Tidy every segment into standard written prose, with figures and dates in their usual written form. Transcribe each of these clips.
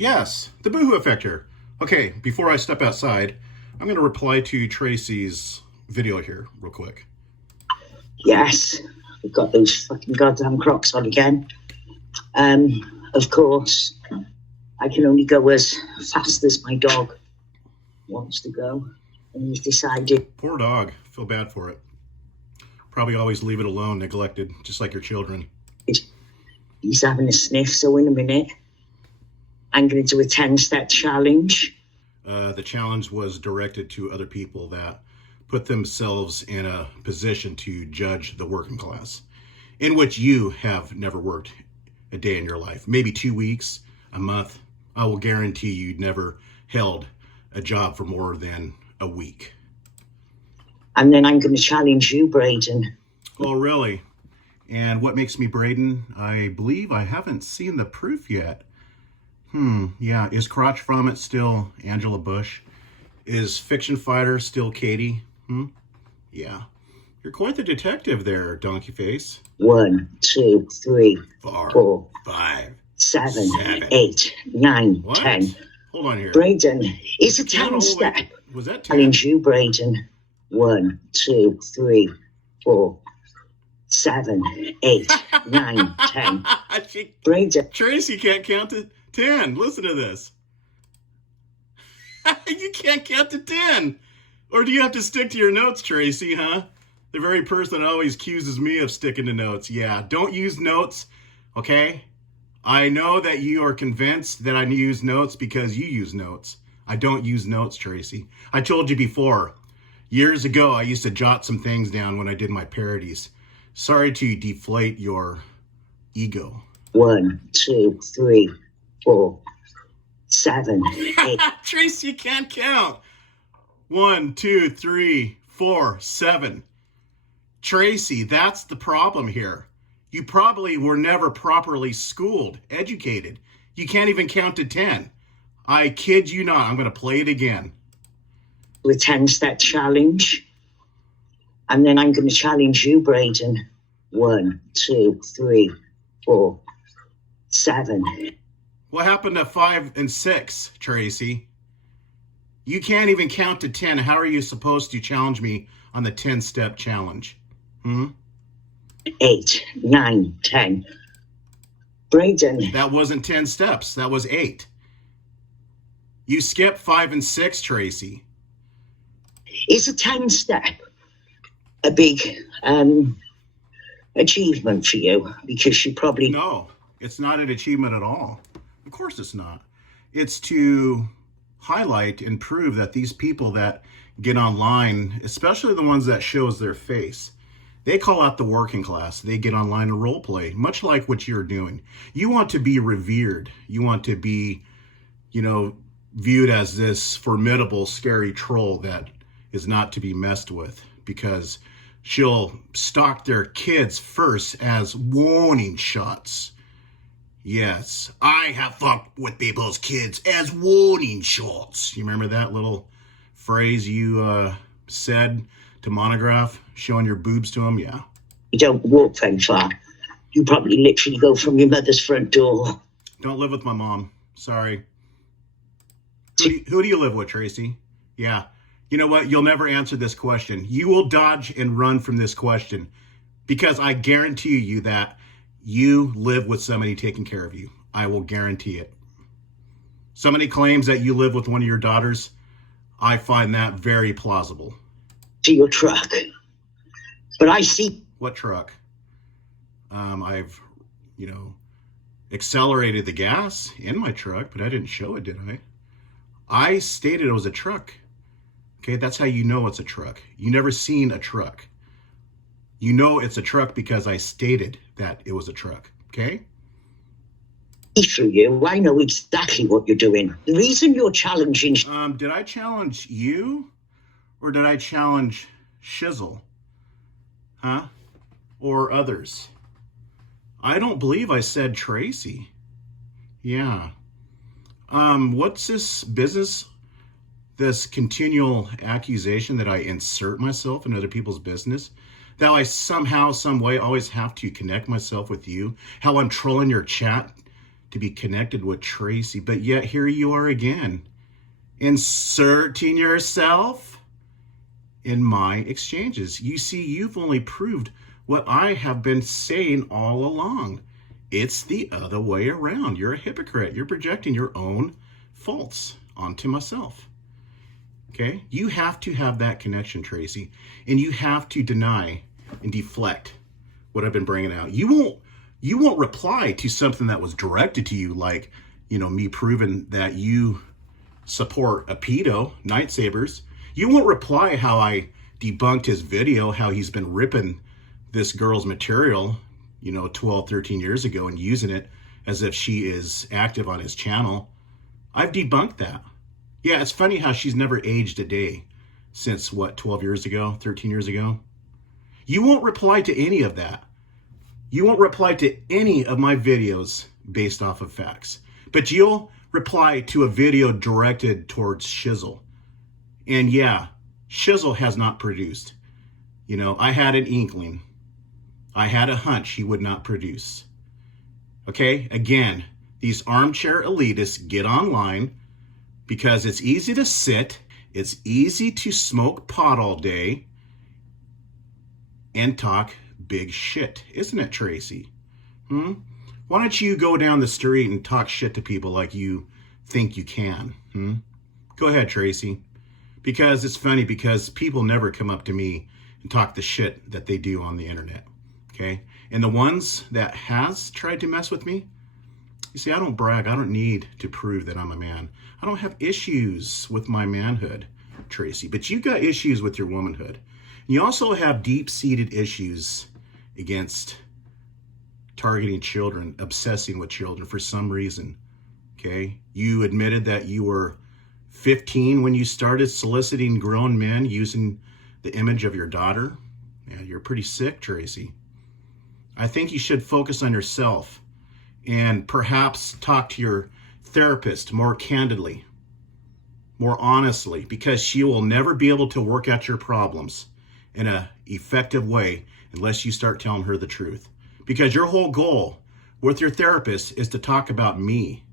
Yes, the boohoo effector. Okay, before I step outside, I'm going to reply to Tracy's video here real quick. Yes, we've got those fucking goddamn Crocs on again. Of course, I can only go as fast as my dog wants to go, and he's decided. Poor dog. Feel bad for it. Probably always leave it alone, neglected, just like your children. He's having a sniff, so in a minute, I'm going to do a 10-step challenge. The challenge was directed to other people that put themselves in a position to judge the working class, in which you have never worked a day in your life. Maybe 2 weeks, a month. I will guarantee you'd never held a job for more than a week. And then I'm going to challenge you, Braden. Oh, really? And what makes me Braden? I believe I haven't seen the proof yet. Yeah. Is Crotch Vomit still Angela Bush? Is Fiction Fighter still Katie? Yeah. You're quite the detective there, Donkey Face. 1, 2, 3, 4, 5, 7, 8, 9, what? 10. Hold on here. Braden, it's a 10-step. Was that 10? Challenge you, Braden. 1, 2, 3, 4, 7, 8, 9, 10. Braden. Tracy can't count to 10. Listen to this. You can't count to 10. Or do you have to stick to your notes, Tracy, huh? The very person that always accuses me of sticking to notes. Yeah, don't use notes, okay? I know that you are convinced that I use notes because you use notes. I don't use notes, Tracy. I told you before. Years ago, I used to jot some things down when I did my parodies. Sorry to deflate your ego. 1, 2, 3, 4, 7, 8. Tracy, you can't count. 1, 2, 3, 4, 7. Tracy, that's the problem here. You probably were never properly schooled, educated. You can't even count to 10. I kid you not. I'm going to play it again. A 10-step challenge. And then I'm going to challenge you, Braden. 1, 2, 3, 4, 7. What happened to 5 and 6, Tracy? You can't even count to 10. How are you supposed to challenge me on the 10-step challenge? 8, 9, 10. Braden. That wasn't 10 steps. That was 8. You skipped 5 and 6, Tracy. Is a 10-step a big achievement for you? Because you probably... No, it's not an achievement at all. Of course it's not. It's to highlight and prove that these people that get online, especially the ones that shows their face, they call out the working class. They get online and role play, much like what you're doing. You want to be revered. You want to be, viewed as this formidable, scary troll that is not to be messed with, because she'll stalk their kids first as warning shots. Yes, I have fucked with people's kids as warning shots. You remember that little phrase you said to Monograph, showing your boobs to him? Yeah. You don't walk very far. You probably literally go from your mother's front door. Don't live with my mom. Sorry. Who do you live with, Tracy? Yeah. You know what? You'll never answer this question. You will dodge and run from this question, because I guarantee you that you live with somebody taking care of you. I will guarantee it. Somebody claims that you live with one of your daughters. I find that very plausible. To your truck. But I see... What truck? I've, accelerated the gas in my truck, but I didn't show it, did I? I stated it was a truck. Okay, that's how you know it's a truck. You never seen a truck. You know it's a truck because I stated that it was a truck, okay? For you, I know exactly what you're doing. The reason you're challenging... Did I challenge you? Or did I challenge Shizzle? Huh? Or others? I don't believe I said Tracy. Yeah. What's this business? This continual accusation that I insert myself in other people's business? That I somehow, some way always have to connect myself with you? How I'm trolling your chat to be connected with Tracy, but yet here you are again, inserting yourself in my exchanges. You see, you've only proved what I have been saying all along. It's the other way around. You're a hypocrite. You're projecting your own faults onto myself. Okay? You have to have that connection, Tracy, and you have to deny and deflect what I've been bringing out. You won't reply to something that was directed to you, like, me proving that you support a pedo, Night Sabers. You won't reply how I debunked his video, how he's been ripping this girl's material, 12, 13 years ago and using it as if she is active on his channel. I've debunked that. Yeah, it's funny how she's never aged a day since, 12 years ago, 13 years ago? You won't reply to any of that. You won't reply to any of my videos based off of facts. But you'll reply to a video directed towards Shizzle. And yeah, Shizzle has not produced. I had an inkling. I had a hunch he would not produce. Okay, again, these armchair elitists get online because it's easy to sit, it's easy to smoke pot all day and talk big shit, isn't it, Tracy? Why don't you go down the street and talk shit to people like you think you can? Go ahead, Tracy. Because it's funny, because people never come up to me and talk the shit that they do on the internet. Okay? And the ones that has tried to mess with me, you see, I don't brag. I don't need to prove that I'm a man. I don't have issues with my manhood, Tracy. But you got issues with your womanhood. And you also have deep-seated issues against targeting children, obsessing with children for some reason. Okay? You admitted that you were 15 when you started soliciting grown men using the image of your daughter. Yeah, you're pretty sick, Tracy. I think you should focus on yourself and perhaps talk to your therapist more candidly, more honestly, because she will never be able to work out your problems in an effective way unless you start telling her the truth. Because your whole goal with your therapist is to talk about me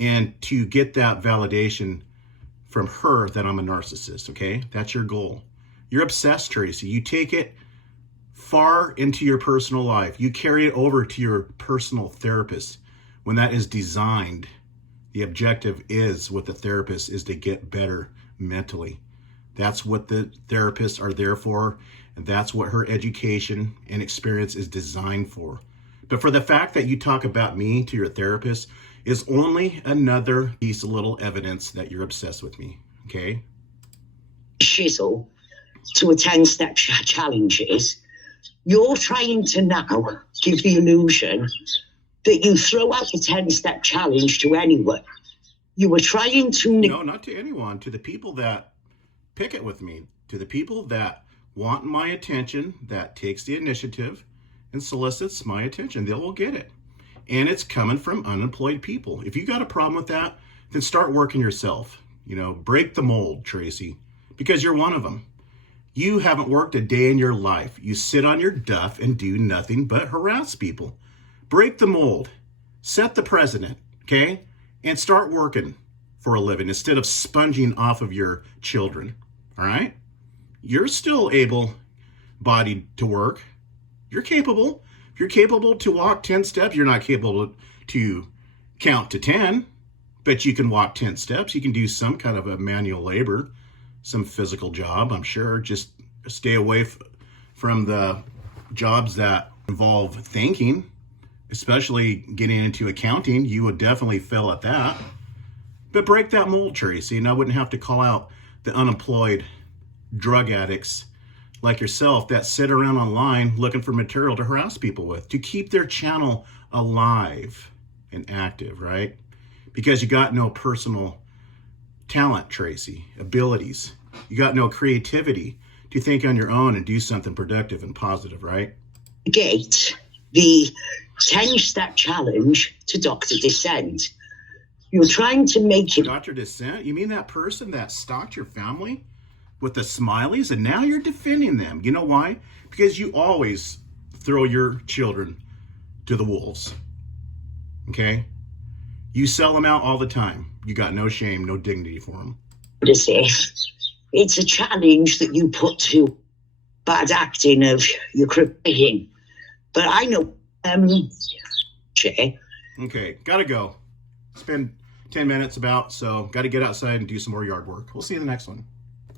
and to get that validation from her that I'm a narcissist, okay? That's your goal. You're obsessed, Tracy. You take it far into your personal life. You carry it over to your personal therapist when that is designed. The objective is with the therapist is to get better mentally. That's what the therapists are there for, and that's what her education and experience is designed for. But for the fact that you talk about me to your therapist is only another piece of little evidence that you're obsessed with me, okay? Shizzle to a 10-step challenges. You're trying to now give the illusion that you throw out the 10-step challenge to anyone. You were trying to... No, not to anyone. To the people that pick it with me. To the people that want my attention, that takes the initiative and solicits my attention. They will get it. And it's coming from unemployed people. If you got a problem with that, then start working yourself. Break the mold, Tracy, because you're one of them. You haven't worked a day in your life. You sit on your duff and do nothing but harass people. Break the mold. Set the precedent, okay? And start working for a living instead of sponging off of your children, all right? You're still able-bodied to work. You're capable. If you're capable to walk 10 steps, you're not capable to count to 10, but you can walk 10 steps. You can do some kind of a manual labor, some physical job, I'm sure. Just stay away from the jobs that involve thinking, especially getting into accounting. You would definitely fail at that. But break that mold, Tracy, and I wouldn't have to call out the unemployed drug addicts like yourself that sit around online looking for material to harass people with, to keep their channel alive and active, right? Because you got no personal talent, Tracy, abilities. You got no creativity to think on your own and do something productive and positive, right? Gate the 10-step challenge to Dr. Dissent. You're trying to make it... Dr. Dissent? You mean that person that stalked your family with the smileys and now you're defending them? You know why? Because you always throw your children to the wolves, okay? You sell them out all the time. You got no shame, no dignity for them. As if it's a challenge that you put to bad acting of your cricketing. But I know, Jay. Okay, gotta go. Spend 10 minutes about, so got to get outside and do some more yard work. We'll see you in the next one.